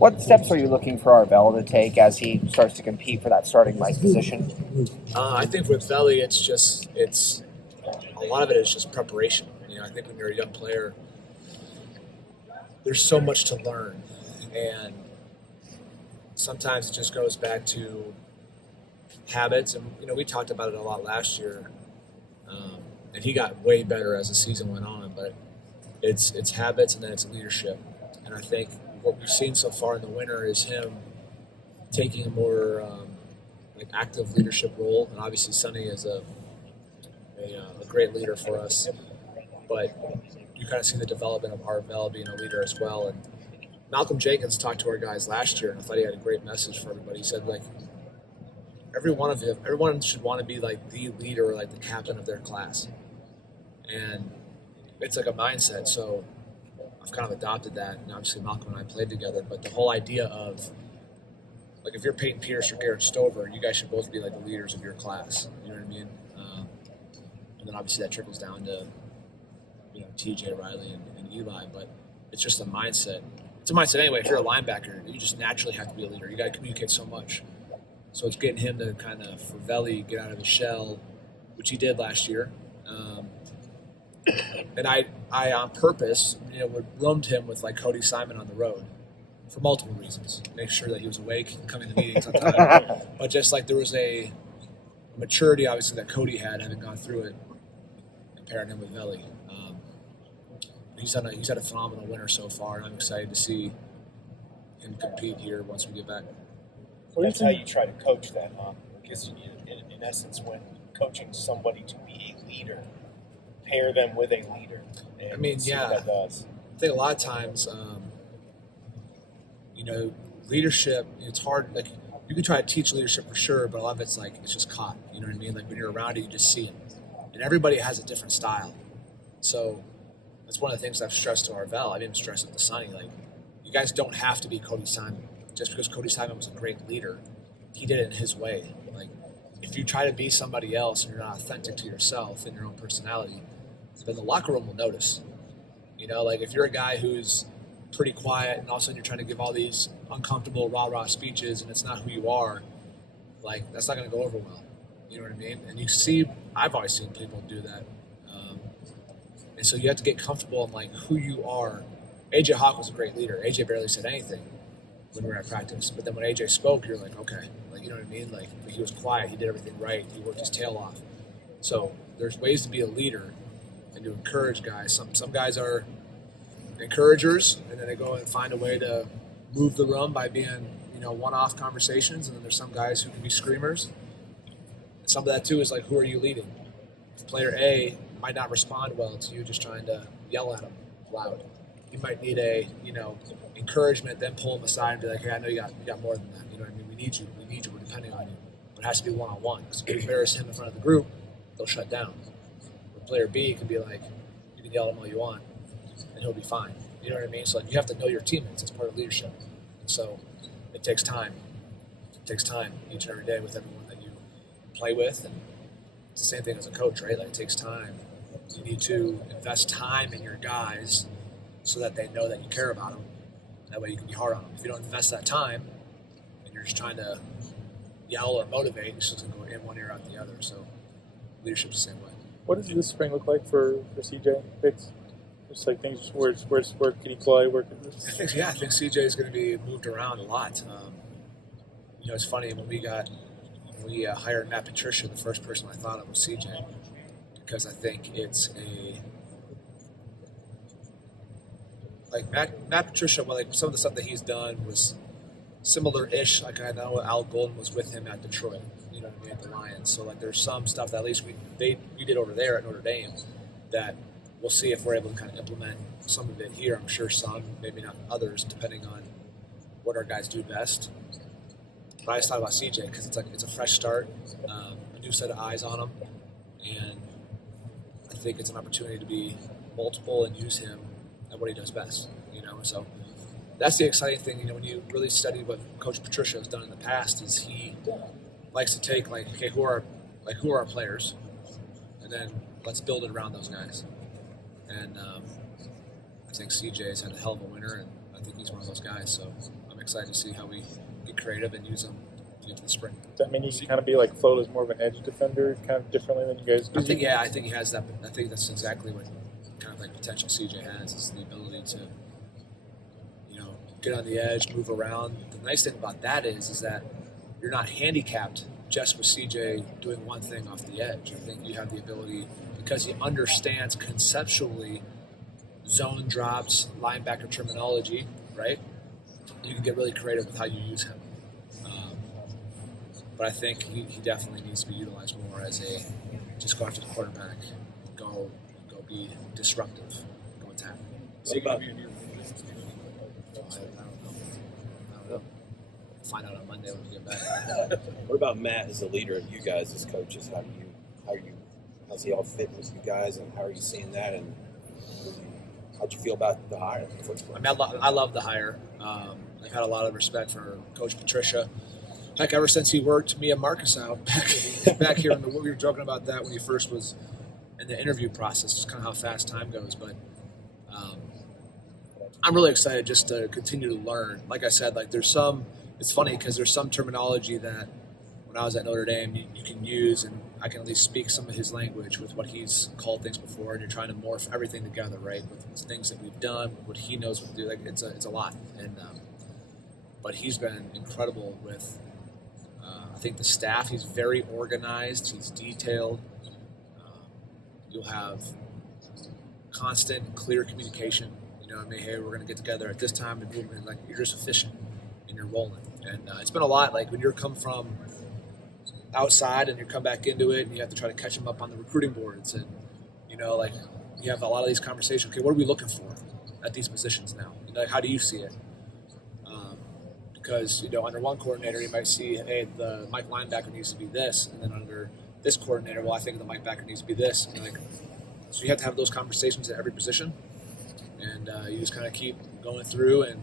What steps are you looking for Arvell to take as he starts to compete for that starting position? I think with Veli, it's a lot of it is just preparation. I think when you're a young player, there's so much to learn, and sometimes it just goes back to habits. And we talked about it a lot last year, and he got way better as the season went on. But it's habits, and then it's leadership. And I think what we've seen so far in the winter is him taking a more active leadership role. And obviously, Sonny is a great leader for us. But you kind of see the development of Arvell being a leader as well. And Malcolm Jenkins talked to our guys last year, and I thought he had a great message for everybody. He said, everyone should want to be like the leader or like the captain of their class. And it's like a mindset. So I've kind of adopted that. And obviously Malcolm and I played together, but the whole idea of if you're Peyton Pierce or Garrett Stover, you guys should both be like the leaders of your class. You know what I mean? And then obviously that trickles down to TJ, Riley, and Eli. But it's just a mindset. It's a mindset anyway. If you're a linebacker, you just naturally have to be a leader. You got to communicate so much. So it's getting him to kind of, for Veli, get out of his shell, which he did last year. And I on purpose, would roamed him with Cody Simon on the road for multiple reasons. Make sure that he was awake and coming to meetings on time. But just there was a maturity, obviously, that Cody had, having gone through it, and pairing him with Veli. He's had a phenomenal winter so far, and I'm excited to see him compete here once we get back. That's how you try to coach that, huh? Because in essence, when coaching somebody to be a leader, pair them with a leader. And see what that does. I think a lot of times, leadership, it's hard. You can try to teach leadership for sure, but a lot of it's it's just caught. You know what I mean? When you're around it, you just see it. And everybody has a different style. So that's one of the things I've stressed to Arvell. I didn't stress it to Sonny. You guys don't have to be Cody Simon. Just because Cody Simon was a great leader, he did it in his way. If you try to be somebody else and you're not authentic to yourself and your own personality, then the locker room will notice. If you're a guy who's pretty quiet and all of a sudden you're trying to give all these uncomfortable rah-rah speeches and it's not who you are, that's not going to go over well. You know what I mean? And I've always seen people do that. And so you have to get comfortable in who you are. AJ Hawk was a great leader. AJ barely said anything when we were at practice. But then when AJ spoke, you're okay. You know what I mean? He was quiet. He did everything right. He worked his tail off. So there's ways to be a leader and to encourage guys. Some guys are encouragers, and then they go and find a way to move the room by being, one-off conversations. And then there's some guys who can be screamers. And some of that, too, is who are you leading? If player A might not respond well to you just trying to yell at him loud. You might need a, encouragement, then pull him aside and be hey, I know you got more than that. You know what I mean? We need you. We're depending on you. But it has to be one-on-one. Because if you embarrass him in front of the group, they'll shut down. But player B can be you can yell at him all you want, and he'll be fine. You know what I mean? So you have to know your teammates. It's part of leadership. And so it takes time. It takes time each and every day with everyone that you play with. And it's the same thing as a coach, right? It takes time. You need to invest time in your guys so that they know that you care about them. That way you can be hard on them. If you don't invest that time and you're just trying to yell or motivate, it's just going to go in one ear out the other. So leadership's the same way. What does this spring look like for CJ Hicks? Just things, where can he play? I think CJ is going to be moved around a lot. It's funny when we hired Matt Patricia, the first person I thought of was CJ, because I think it's Matt Patricia. Some of the stuff that he's done was similar-ish. I know Al Golden was with him at Detroit. You know what I mean, at the Lions. So there's some stuff that at least we did over there at Notre Dame that we'll see if we're able to kind of implement some of it here. I'm sure some, maybe not others, depending on what our guys do best. But I just thought about CJ because it's a fresh start, a new set of eyes on him, and I think it's an opportunity to be multiple and use him at what he does best. So that's the exciting thing. When you really study what Coach Patricia has done in the past, is he likes to take who are our players, and then let's build it around those guys. And I think CJ has had a hell of a winter, and I think he's one of those guys. So I'm I'm excited to see how we get creative and use them into the spring. Does that mean you can kind of be like float as more of an edge defender, kind of differently than you guys do? I think he has that. I think that's exactly what kind of like potential CJ has, is the ability to, get on the edge, move around. The nice thing about that is that you're not handicapped just with CJ doing one thing off the edge. I think you have the ability, because he understands conceptually zone drops, linebacker terminology, right? You can get really creative with how you use him. But I think he definitely needs to be utilized more as a just go after the quarterback, go be disruptive, go attack. What about I don't know. Find out on Monday when we get back. What about Matt as a leader and you guys as coaches? How's he all fit with you guys, and how are you seeing that? And how'd you feel about the hire? I mean, I love the hire. I've had a lot of respect for Coach Patricia. Heck, ever since he worked me and Marcus out back here, we were joking about that when he first was in the interview process, just kind of how fast time goes. But I'm really excited just to continue to learn. Like I said, it's funny because there's some terminology that when I was at Notre Dame you can use, and I can at least speak some of his language with what he's called things before, and you're trying to morph everything together, right? With things that we've done, what he knows what to do. Like it's a lot, and but he's been incredible with. I think the staff. He's very organized. He's detailed. You'll have constant, clear communication. I mean, hey, we're going to get together at this time and move. And like you're just efficient and you're rolling. And it's been a lot. Like when you're come from outside and you come back into it, and you have to try to catch them up on the recruiting boards, and like you have a lot of these conversations. Okay, what are we looking for at these positions now? How do you see it? Because under one coordinator, you might see, hey, the Mike linebacker needs to be this, and then under this coordinator, well, I think the Mike backer needs to be this. And so you have to have those conversations at every position, and you just kind of keep going through. And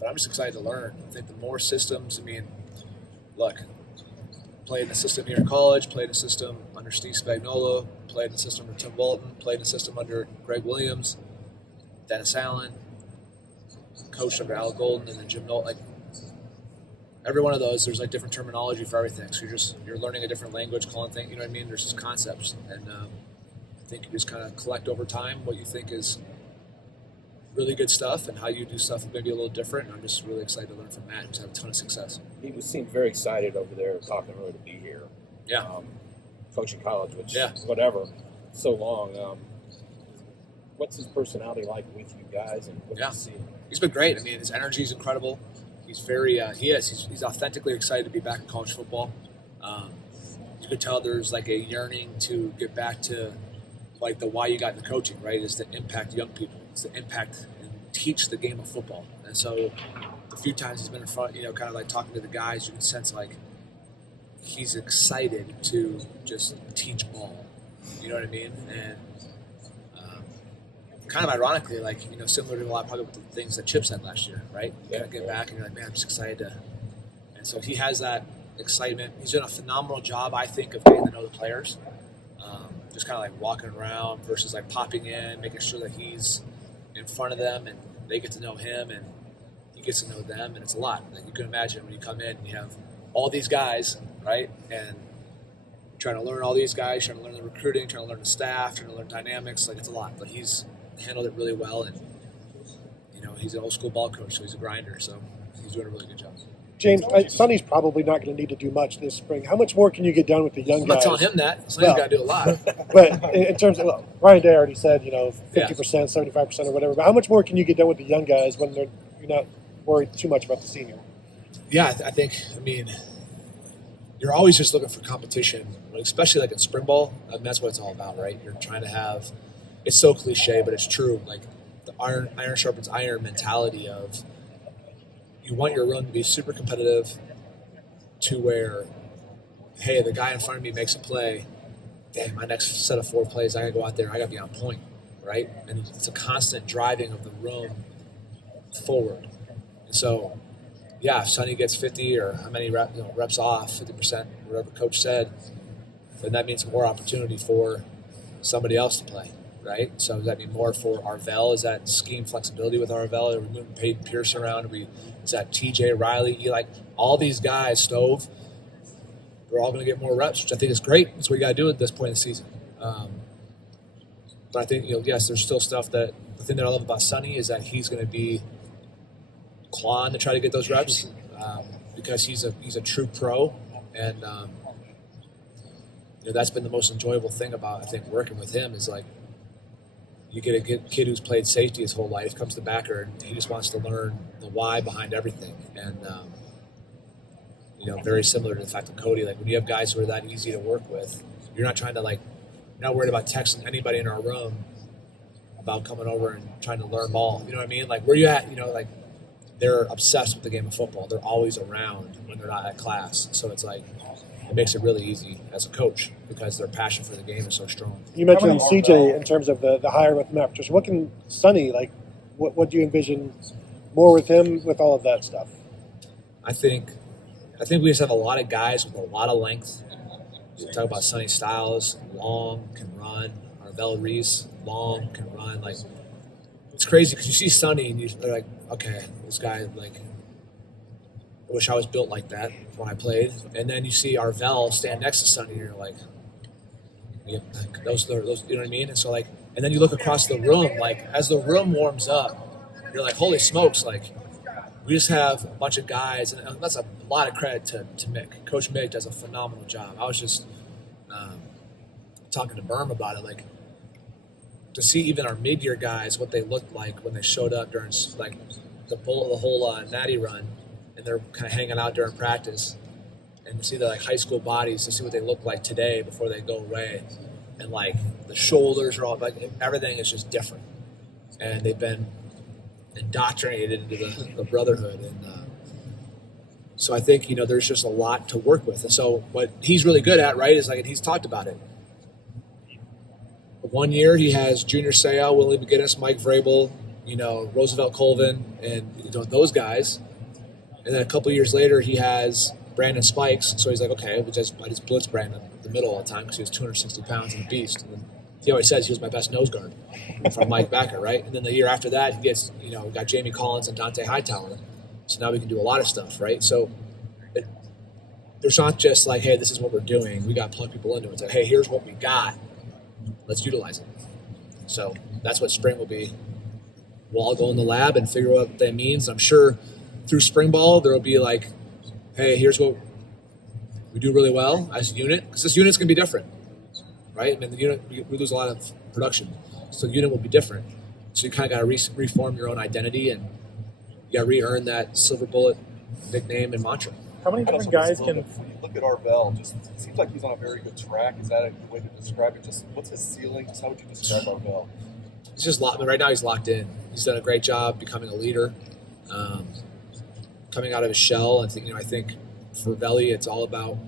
but I'm just excited to learn. I think the more systems. I mean, look, played in a system here in college, played in a system under Steve Spagnuolo, played in a system under Tim Walton, played in a system under Greg Williams, Dennis Allen, coached under Al Golden, and then Jim Nolte. Like every one of those, there's like different terminology for everything. So you're learning a different language, calling things. You know what I mean? There's just concepts, and I think you just kind of collect over time what you think is really good stuff, and how you do stuff maybe a little different. And I'm just really excited to learn from Matt and to have a ton of success. He seemed very excited over there, talking really to be here. Yeah. Coaching college, which whatever, so long. What's his personality like with you guys, and what do you see? He's been great. I mean, his energy is incredible. He's very he's authentically excited to be back in college football. You could tell there's like a yearning to get back to like the why you got into coaching, right? Is to impact young people. It's to impact and teach the game of football. And so the few times he's been in front, kind of like talking to the guys, you can sense like he's excited to just teach ball. You know what I mean? And kind of ironically, like, similar to a lot probably with the things that Chip said last year, right? You kind of get back and you're like, man, I'm just excited to. And so he has that excitement. He's done a phenomenal job, I think, of getting to know the players. Just kind of like walking around versus like popping in, making sure that he's in front of them and they get to know him and he gets to know them. And it's a lot. Like you can imagine when you come in and you have all these guys, right? And you're trying to learn all these guys, trying to learn the recruiting, trying to learn the staff, trying to learn dynamics. Like it's a lot. But he's handled it really well, and he's an old school ball coach, so he's a grinder, so he's doing a really good job. James, Sonny's probably not going to need to do much this spring. How much more can you get done with the young guys? I'm not telling him that. Sonny's got to do a lot. But in terms of, Ryan Day already said, 50%, 75% or whatever. But how much more can you get done with the young guys when you're not worried too much about the senior? Yeah, I think, you're always just looking for competition, especially like in spring ball. I mean, that's what it's all about, right? You're trying to have, it's so cliche, but it's true. Like the iron sharpens iron mentality of you want your run to be super competitive to where, hey, the guy in front of me makes a play. Damn, my next set of 4 plays, I got to go out there. I got to be on point, right? And it's a constant driving of the room forward. And so, if Sonny gets 50 or how many reps off, 50%, whatever coach said, then that means more opportunity for somebody else to play, right? So does that mean more for Arvell? Is that scheme flexibility with Arvell? Are we moving Peyton Pierce around? Is that TJ, Riley, Eli? All these guys, Stove, they're all going to get more reps, which I think is great. That's what you got to do at this point in the season. But I think, yes, there's still stuff that the thing that I love about Sonny is that he's going to be clawing to try to get those reps because he's a true pro, and that's been the most enjoyable thing about, I think, working with him is like you get a kid who's played safety his whole life, comes to backer, and he just wants to learn the why behind everything. And very similar to the fact of Cody, like when you have guys who are that easy to work with, you're not trying to you're not worried about texting anybody in our room about coming over and trying to learn ball. You know what I mean? Like where you at? They're obsessed with the game of football. They're always around when they're not at class. So it's like it makes it really easy as a coach because their passion for the game is so strong. You mentioned CJ in terms of the hire with Matt Patricia. What can Sonny what do you envision more with him with all of that stuff? I think we just have a lot of guys with a lot of length. You talk about Sonny Styles, long, can run. Arvell Reese, long, can run. Like it's crazy because you see Sonny and you're like, okay, this guy I wish I was built like that when I played. And then you see Arvell stand next to Sonny and you're like, yeah, those, you know what I mean? And so and then you look across the room, as the room warms up, you're like, holy smokes, we just have a bunch of guys, and that's a lot of credit to Mick. Coach Mick does a phenomenal job. I was just talking to Berm about it, to see even our mid-year guys, what they looked like when they showed up during the whole Natty run, and they're kind of hanging out during practice, and to see the high school bodies, to see what they look like today before they go away, and the shoulders are all everything is just different, and they've been indoctrinated into the brotherhood, and so I think there's just a lot to work with. And so what he's really good at, right, is he's talked about it. 1 year he has Junior Seau, Willie McGinnis, Mike Vrabel, Roosevelt Colvin, and those guys. And then a couple years later he has Brandon Spikes. So he's like, okay, I just blitz Brandon in the middle all the time because he was 260 pounds and a beast. And then he always says he was my best nose guard from Mike Backer, right? And then the year after that, he gets, we got Jamie Collins and Dante Hightower. So now we can do a lot of stuff, right? So there's not just hey, this is what we're doing. We got to plug people into it. It's hey, here's what we got. Let's utilize it. So that's what spring will be. We'll all go in the lab and figure out what that means. I'm sure through spring ball, there will be hey, here's what we do really well as a unit. Because this unit's going to be different. Right? I mean, the unit, we lose a lot of production. So the unit will be different. So you kind of got to reform your own identity and you got to re-earn that silver bullet nickname and mantra. How many different guys can... When you look at Arvell, just it seems like he's on a very good track. Is that a good way to describe it? Just what's his ceiling? Just how would you describe Arvell? He's just right now he's locked in. He's done a great job becoming a leader, coming out of his shell. I think for Velli, it's all about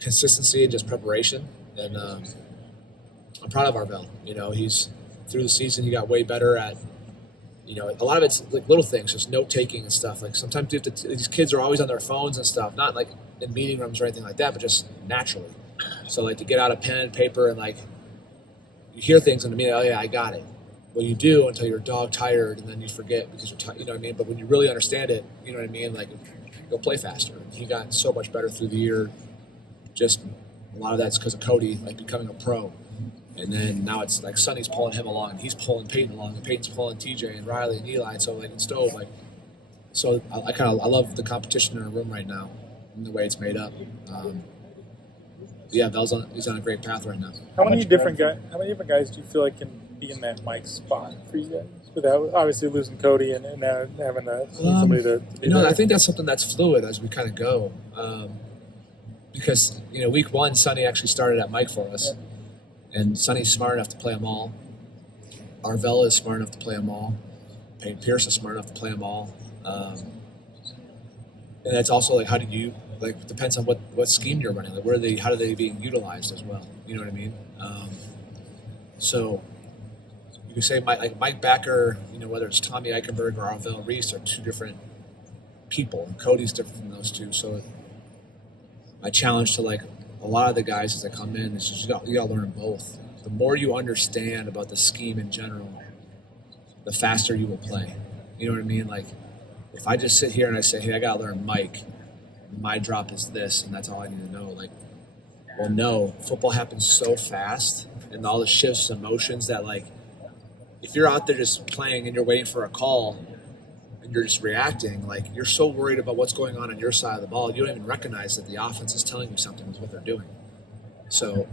consistency and just preparation. And I'm proud of Arvell. He's through the season. He got way better at. A lot of it's little things, just note taking and stuff. Sometimes you have to these kids are always on their phones and stuff, not in meeting rooms or anything like that, but just naturally. So to get out a pen and paper and you hear things and immediately, oh yeah, I got it. Well, you do until you're dog tired and then you forget because you're tired. You know what I mean? But when you really understand it, you know what I mean. You'll play faster. He got so much better through the year. Just a lot of that's because of Cody, becoming a pro. And then now it's Sonny's pulling him along, and he's pulling Peyton along, and Peyton's pulling TJ and Riley and Eli. And so in Stove, so I love the competition in our room right now, and the way it's made up. Yeah, he's on a great path right now. How many different guys do you feel can be in that Mike spot for you guys without obviously losing Cody and having somebody to be there? I think that's something that's fluid as we kind of go, because week one Sonny actually started at Mike for us. Yeah. And Sonny's smart enough to play them all. Arvell is smart enough to play them all. Peyton Pierce is smart enough to play them all. And that's also how do you depends on what scheme you're running. How are they being utilized as well? You know what I mean? So you can say Mike Backer, whether it's Tommy Eichenberg or Arvell Reese are two different people. And Cody's different from those two. So my challenge to a lot of the guys as they come in is just you got to learn them both. the more you understand about the scheme in general, the faster you will play. You know what I mean? Like, if I just sit here and I say, hey, I got to learn Mike, my drop is this, and that's all I need to know. Like, well, no, football happens so fast and all the shifts and motions that, like, if you're out there just playing and you're waiting for a call and you're just reacting, like, you're so worried about what's going on your side of the ball, you don't even recognize that the offense is telling you something with what they're doing. So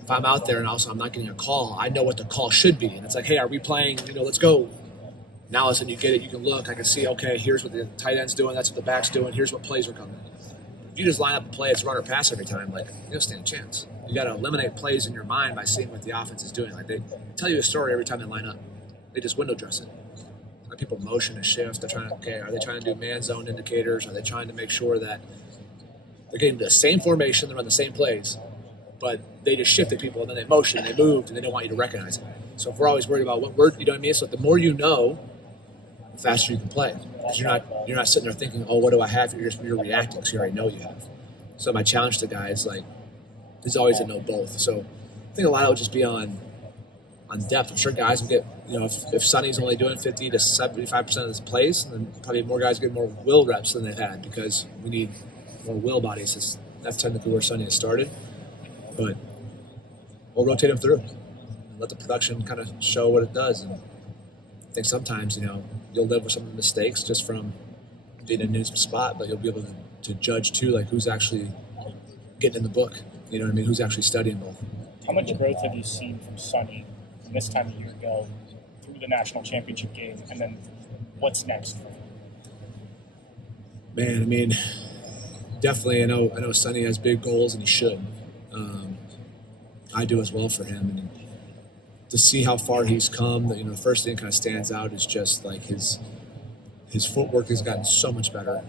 if I'm out there and also I'm not getting a call, I know what the call should be. And it's like, hey, are we playing, let's go. Now all of a sudden you get it, you can look, I can see, okay, here's what the tight end's doing, that's what the back's doing, here's what plays are coming. If you just line up and play, it's run or pass every time, like, you don't stand a chance. You got to eliminate plays in your mind by seeing what the offense is doing. Like, they tell you a story every time they line up. They just window dress it. Like, people motion and shift. They're trying to, okay, are they trying to do man zone indicators? Are they trying to make sure that they're getting the same formation, they run the same plays, but they just shifted people and then they motioned, they moved, and they don't want you to recognize it. So if we're always worried about what word, you know what I mean? So the more you know, the faster you can play. Because you're not sitting there thinking, oh, what do I have? You're reacting, so you already know you have. So my challenge to guys, like, is always to know both. So I think a lot of it will just be on depth. I'm sure guys will get, if Sonny's only doing 50 to 75% of his plays, then probably more guys get more will reps than they've had because we need more will bodies. That's technically where Sonny has started. But we'll rotate him through and let the production kind of show what it does. And I think sometimes, you'll live with some of the mistakes just from being in a new spot, but you'll be able to judge too, like, who's actually getting in the book. You know what I mean? Who's actually studying both. How much growth have you seen from Sonny from this time a year ago through the national championship game, and then what's next for him? Man, I mean, definitely. I know Sonny has big goals, and he should. I do as well for him, and to see how far he's come. The first thing that kind of stands out is just like his footwork has gotten so much better.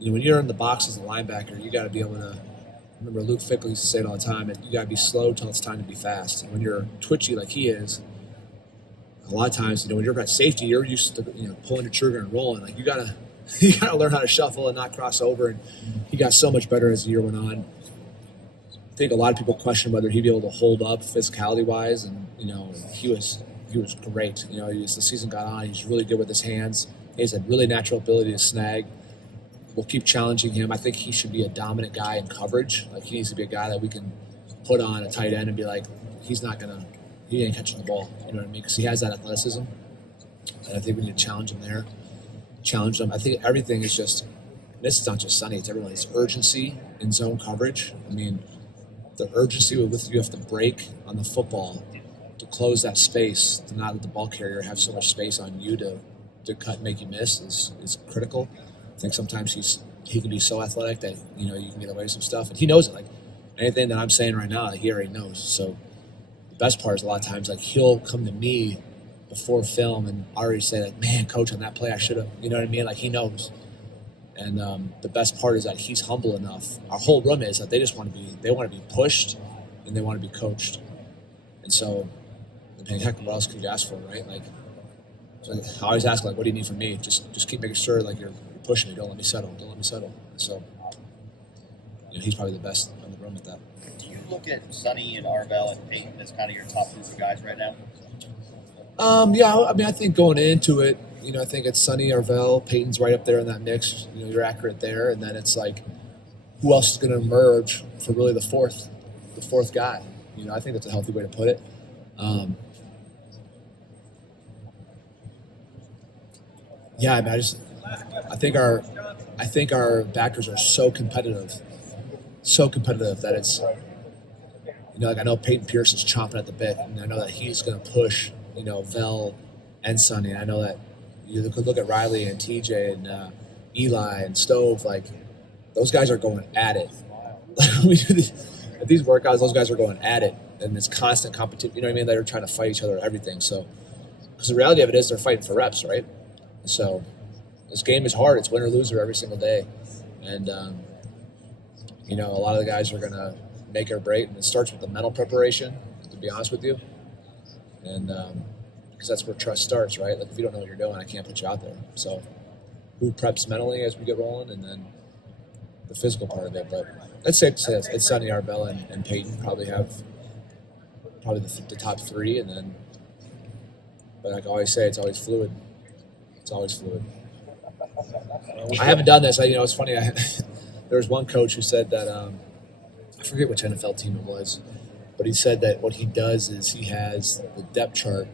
When you're in the box as a linebacker, you got to be able to. Remember, Luke Fickle used to say it all the time, you got to be slow till it's time to be fast. And when you're twitchy like he is, a lot of times, when you're at safety, you're used to pulling the trigger and rolling. Like, you gotta learn how to shuffle and not cross over. And he got so much better as the year went on. I think a lot of people question whether he'd be able to hold up physicality wise, and he was great. As the season got on, he's really good with his hands. He has a really natural ability to snag. We'll keep challenging him. I think he should be a dominant guy in coverage. Like, he needs to be a guy that we can put on a tight end and be like, he ain't catching the ball. You know what I mean? Because he has that athleticism. And I think we need to challenge him there. Challenge him. I think everything is just, this is not just Sonny, it's everyone. It's urgency in zone coverage. I mean, the urgency with you have to break on the football to close that space, to not let the ball carrier have so much space on you to cut and make you miss is critical. I think sometimes he can be so athletic that you can get away with some stuff, and he knows it. Like, anything that I'm saying right now, he already knows. So the best part is a lot of times, like, he'll come to me before film and already say, like, man, coach, on that play I should have. You know what I mean? Like, he knows. And the best part is that he's humble enough. Our whole room is that they want to be pushed and they want to be coached. And so, I mean, heck, what else could you ask for, right? Like, so I always ask, like, what do you need from me? Just keep making sure, like, you're pushing me. Don't let me settle. So, he's probably the best in the room with that. Do you look at Sonny and Arvell and Peyton as kind of your top two guys right now? Yeah, I mean, I think going into it, I think it's Sonny, Arvell, Peyton's right up there in that mix. You're accurate there, and then it's like, who else is going to emerge for really the fourth guy? I think that's a healthy way to put it. Yeah, I mean, I think our backers are so competitive that it's, like, I know Peyton Pierce is chomping at the bit, and I know that he's going to push, Vel and Sonny. I know that you could look at Riley and TJ and Eli and Stove, like, those guys are going at it. At these workouts, those guys are going at it, and it's constant competition. You know what I mean? They're trying to fight each other at everything. So, because the reality of it is they're fighting for reps, right? So this game is hard. It's win or loser every single day. And, a lot of the guys are going to make or break. And it starts with the mental preparation, to be honest with you. And because that's where trust starts, right? Like, if you don't know what you're doing, I can't put you out there. So who preps mentally as we get rolling, and then the physical part of it. But I'd say it's Sonny, Arvell, and Peyton probably have probably the top 3, and then. But like I always say, it's always fluid. It's always fluid. I haven't done this. It's funny. There was one coach who said that I forget which NFL team it was, but he said that what he does is he has the depth chart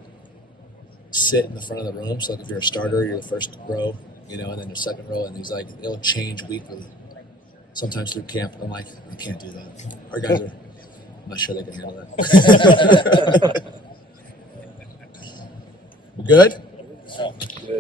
sit in the front of the room. So like if you're a starter, you're the first row, and then the second row, and he's like it'll change weekly, sometimes through camp. I'm like, I can't do that. Our guys are. I'm not sure they can handle that. Good.